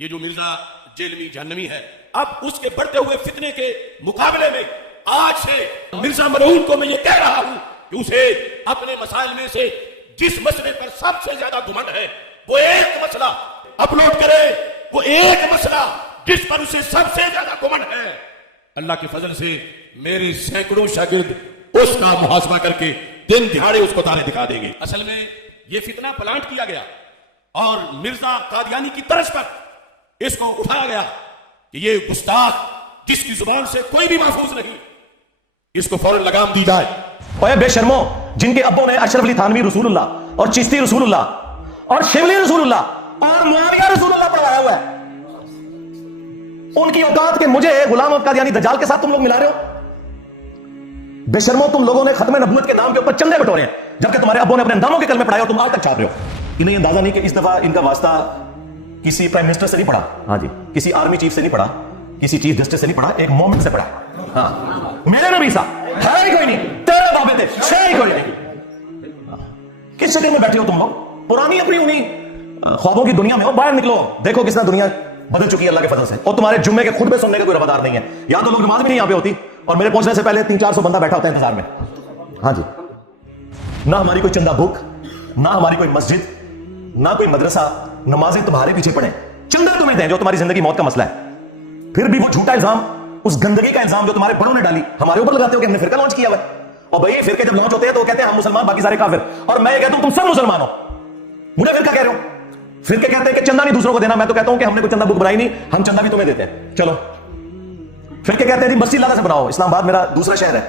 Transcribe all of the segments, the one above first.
ये जो मिर्जा जेलमी जहन्नमी है, अब उसके बढ़ते हुए फितने के मुकाबले में आज से मिर्जा मरहून को मैं ये कह रहा हूं कि उसे अपने मसाइल में से जिस मसले पर सबसे ज्यादा घमंड है वो एक मसला अपलोड करे, वो एक मसला जिस पर उसे सबसे ज्यादा घमंड है। अल्लाह के फजल से मेरे सैकड़ों शागिर्द उसका मुहासबा करके दिन दिहाड़े उसको तारे दिखा देंगे। असल में ये फितना प्लांट किया गया और मिर्जा कादियानी की तर्ज पर इसको उठाया गया कि ये गुस्ताख जिसकी जुबान से कोई भी महफूज नहीं, इसको फौरन लगाम दी जाए। ओए बेशर्मो, जिनके अब्बों ने अशरफ अली थानवी रसूलुल्लाह और चिश्ती रसूलुल्लाह और शिवली रसूलुल्लाह और मुआविया रसूलुल्लाह पढ़ाया हुआ है, उनकी औकात के मुझे गुलाम कादियानी दज्जाल के साथ तुम लोग मिला रहे हो। बेशर्मो, तुम लोगों ने खत्म नबूवत के नाम के ऊपर चंदे बटोरे हैं, जबकि तुम्हारे अब्बों ने अपने अंदामों के कलमे पढ़ाए और तुम आज तक छाप रहे हो। इन्हें अंदाजा नहीं कि इस दफा इनका वास्ता किसी प्राइम मिनिस्टर से नहीं पड़ा, हाँ जी, किसी आर्मी चीफ से नहीं पड़ा, किसी चीफ जस्टिस से नहीं पड़ा, एक मोमिन से पड़ा। हाँ, मेरे नबी साहब है ही कोई नहीं, तेरे बाबे थे है ही कोई नहीं। किस शक्ल में बैठे हो तुम लोग? पुरानी अपनी उन्हीं ख्वाबों की दुनिया में हो, बाहर निकलो, देखो किस तरह दुनिया बदल चुकी है अल्लाह के फजल से। और तुम्हारे जुम्मे के खुतबे सुनने का कोई रवादार नहीं है। या तो लोग नमाज भी नहीं यहाँ पे होती और मेरे पहुंचने से पहले 300-400 बंदा बैठा होता है इंतजार में। हाँ जी, ना हमारी कोई चंदा बुक, ना हमारी कोई मस्जिद, ना कोई मदरसा, नमाजें तुम्हारे पीछे पड़े, चंदा तुम्हें दें जो तुम्हारी जिंदगी मौत का मसला है। फिर भी वो झूठा इल्जाम, उस गंदगी का इल्जाम जो तुम्हारे बड़ों ने डाली हमारे ऊपर लगाते हो कि हमने फिरका लॉन्च किया हुआ। और भाई फिरके जब लॉन्च होते हैं तो कहते हैं हम मुसलमान बाकी सारे काफिर, और मैं ये कहता हूं तुम सब मुसलमान हो, मुझे फिरका कह रहे हो। फिरके कहते हैं कि चंदा नहीं दूसरों को देना, मैं तो कहता हूं कि हमने कोई चंदा बुक बनाई नहीं, हम चंदा भी तुम्हें देते हैं। चलो, फिरके कहते हैं मस्जिद लादा से बनाओ, इस्लामाबाद मेरा दूसरा शहर है,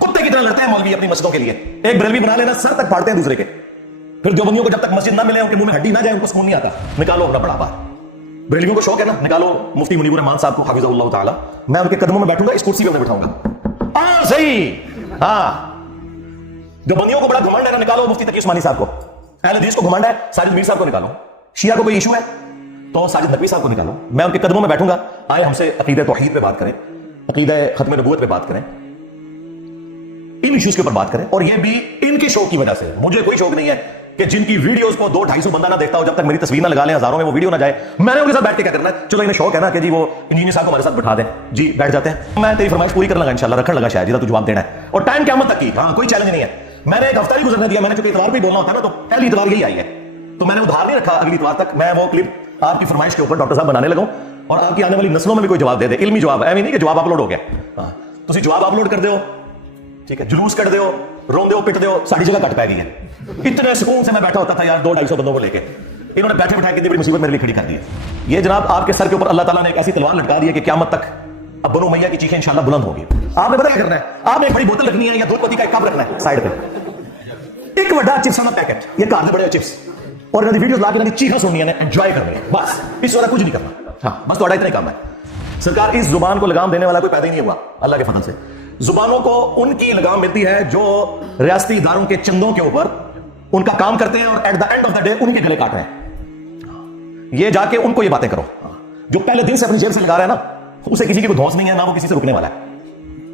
कुत्ते की तरह लड़ते हैं मौलवी अपनी मस्जिदों के लिए, एक बरेलवी बना लेना सर तक फाड़ते हैं दूसरे के। फिर देवबंदियों को जब तक मस्जिद ना मिले, उनके मुंह में हड्डी ना जाए, उनको सुकून नहीं आता, निकालो अपना बड़ा बार। बरेलवियों को शौक है ना, निकालो मुफ्ती मुनीबुर रहमान साहब को हाफिज़हुल्लाह ताला, मैं उनके कदमों में बैठूंगा, इस कुर्सी पे बैठाऊंगा। सही, हाँ, देवबंदियों को बड़ा घमंड है ना, निकालो मुफ्ती तकी उस्मानी साहब को। अहले हदीस को घमंड है, साजिद मीर साहब को निकालो। शिया को कोई इशू है तो साजिद नकवी साहब को निकालो, मैं उनके कदमों में बैठूंगा, आए हमसे अकीदे तौहीद पे बात करें, अकीदे खत्म नबूवत पे बात करें, इन इश्यूज के ऊपर बात करें। और ये भी इनके शौक की वजह से, मुझे कोई शौक नहीं है कि जिनकी वीडियोस को 200-250 बंदा ना देखता हो, जब तक मेरी तस्वीर ना लगा लें हजारों में, वो वीडियो ना जाए, मैंने उनके साथ बैठ के क्या करना है। चलो इन्हें शौक है ना कि जी वो इंजीनियर साहब को हमारे साथ बैठा दें, जी बैठ जाते हैं, मैं तेरी फरमाइश पूरी करने लगा इंशाल्लाह, रखने लगा शायद जितना तू जवाब देना है, और टाइम क़यामत तक की, हाँ कोई चैलेंज नहीं है। मैंने एक हफ्ता ही गुजरने दिया, मैंने चूंकि इतवार पे बोलना होता है ना, तो पहली इतवार यही आई है, तो मैंने उधार नहीं रखा अगली इतवार तक। मैं वो क्लिप आपकी फरमाइश के ऊपर डॉक्टर साहब बनाने लगा और आपकी आने वाली नस्लों में भी कोई जवाब दे दे, इल्मी जवाब, ऐ नहीं कि जवाब अपलोड हो गया, हाँ तुम जवाब अपलोड कर दो, ठीक है, जुलूस कर दो, रोंदे हो, पिट दो, सारी जगह कट पाएगी है। इतने सुकून से मैं बैठा होता था यार 200-250 बंदों को लेके, इन्होंने बैठे बैठा कितनी बड़ी मुसीबत मेरे लिए खड़ी कर दी है। ये जनाब आपके सर के ऊपर अल्लाह ताला ने एक ऐसी तलवार लटका दी है कि क़यामत तक अब बनो मैया की चीखें इंशाल्लाह बुलंद होगी। आपने पता क्या करना है, आपने एक बड़ी बोतल रखनी है या दूध पत्ती का एक कप रखना है साइड पे, एक बड़ा चिप्स का पैकेट, ये कार में बड़े चिप्स, और इन्होंने वीडियोस ला के चीखा सुननी है, एंजॉय करनी है, बस इस वाला कुछ नहीं करना। हाँ बस थोड़ा इतना ही काम है। सरकार, इस जुबान को लगाम देने वाला कोई पैदा ही नहीं हुआ अल्लाह के फजल से। जुबानों को उनकी लगाम मिलती है जो रियासती इदारों के चंदों के ऊपर उनका काम करते हैं और at the end of the day उनके गले काट रहे हैं। ये जाके उनको ये बातें करो, जो पहले दिन से अपनी जेब से लगा रहा है ना, उसे किसी की कोई धौंस नहीं है, ना वो किसी से रुकने वाला है।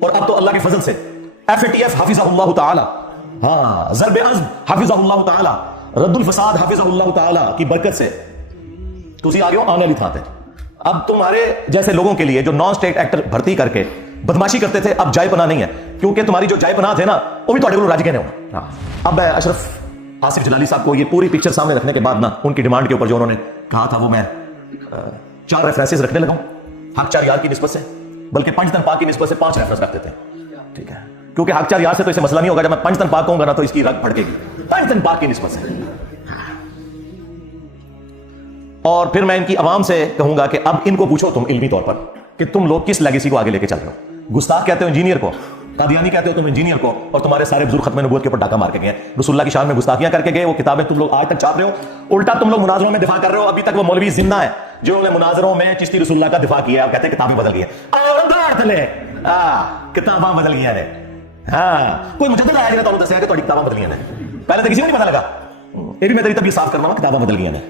और अब तो अल्लाह के फजल से FATF हाफिज़हुल्लाह ताला, हाँ ज़र्ब अज़्म हाफिज़हुल्लाह ताला, रद्दुल फसाद हाफिज़हुल्लाह ताला की बरकत से तुसी आ गए हो आने वाली थां ते। अब तुम्हारे जैसे लोगों के लिए जो नॉन स्टेट एक्टर भर्ती करके बदमाशी करते थे, अब जाय पना नहीं है, क्योंकि तुम्हारी जो जाय पना थे ना वो भी तुम्हारे को राज कहने हो। अब मैं अशरफ आसिफ जलाली साहब को ये पूरी पिक्चर सामने रखने के बाद ना, उनकी डिमांड के ऊपर जो उन्होंने कहा था वो मैं 4 रेफरेंसेस रखने लगा हूं, हक 4 यार की निस्बत से, बल्कि पंजतन पाक की निस्बत से 5 रेफरेंस रख देते हैं, ठीक है, क्योंकि हक 4 यार से तो इसे मसला नहीं होगा, जब मैं पंजतन पाक कहूंगा ना तो इसकी रग भड़केगी, पंजतन पाक की निस्बत से। और फिर मैं इनकी आवाम से कहूंगा कि अब इनको पूछो तुम इल्मी तौर पर कि तुम लोग किस लेगेसी को आगे लेके चल रहे हो। गुस्ताख कहते हो इंजीनियर को, कादियानी कहते हो तुम इंजीनियर को, और तुम्हारे सारे बुजुर्ग खत्म नबूवत के ऊपर डाका मार के गए, रसूलुल्लाह की शान में गुस्ताखियां करके गए, वो किताबें तुम लोग आज तक छाप रहे हो। उल्टा तुम लोग मुनाजरों में दिफा कर रहे हो, अभी तक वो मौलवी जिंदा है जिन्होंने मुनाजरों में चिश्ती रसूलुल्लाह का दिफा किया, कहते हैं किताबें बदल गई है, किताबें बदल गई है। हाँ कोई मुजद्दिद आया तो दस कि किताबें बदल गई है, पहले तो किसी को नहीं पता लगा, ये भी मैं तेरी तबीयत साफ करना, किताबें बदल गई है।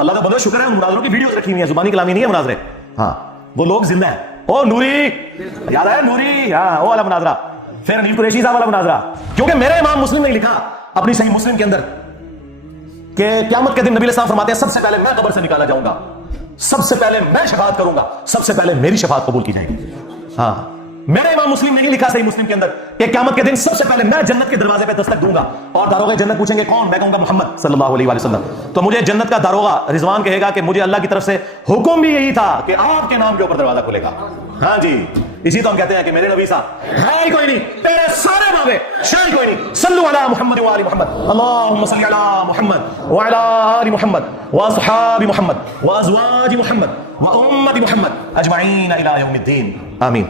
अल्लाह का बहुत शुक्र है, मुनाजरों की वीडियोस रखी हुई है, जुबानी कलामी नहीं है मुनाजरे, हाँ वो लोग जिंदा है। ओ नूरी, याद आया नूरी, हाँ वो वाला मुनाजरा, फिर अनील कुरैशी साहब वाला मुनाजरा, क्योंकि मेरे इमाम मुस्लिम ने लिखा अपनी सही मुस्लिम के अंदर कि क़यामत के दिन नबी अलैहि सलाम फरमाते हैं सबसे पहले मैं कब्र से निकाला जाऊंगा, सबसे पहले मैं शफाअत करूंगा, सबसे पहले मेरी शफाअत कबूल की जाएगी। हाँ, मेरे इमाम मुस्लिम ने लिखा सही मुस्लिम के अंदर कि क़यामत के दिन सबसे पहले मैं जन्नत के दरवाजे पे दस्तक दूंगा और दारोगा जन्नत पूछेंगे कौन, मैं कहूंगा मोहम्मद सल्लल्लाहु अलैहि वसल्लम। तो मुझे जन्नत का दारोगा रिजवान कहेगा कि मुझे अल्लाह की तरफ से हुक्म भी यही था कि आपके नाम के ऊपर दरवाजा खुलेगा। हाँ जी, इसी तो हम कहते हैं कि मेरे नबी साहब है ही कोई नहीं, तेरे सारे बाबे शायद कोई नहीं। सल्लु अला मुहम्मद व आलि मुहम्मद, अल्लाहुम्मा सल्लि अला मुहम्मद व अला आलि मुहम्मद व अस्हाबि मुहम्मद व अज़वाजि मुहम्मद व उम्मति मुहम्मद अजमईन इला यौमिद्दीन। आमीन।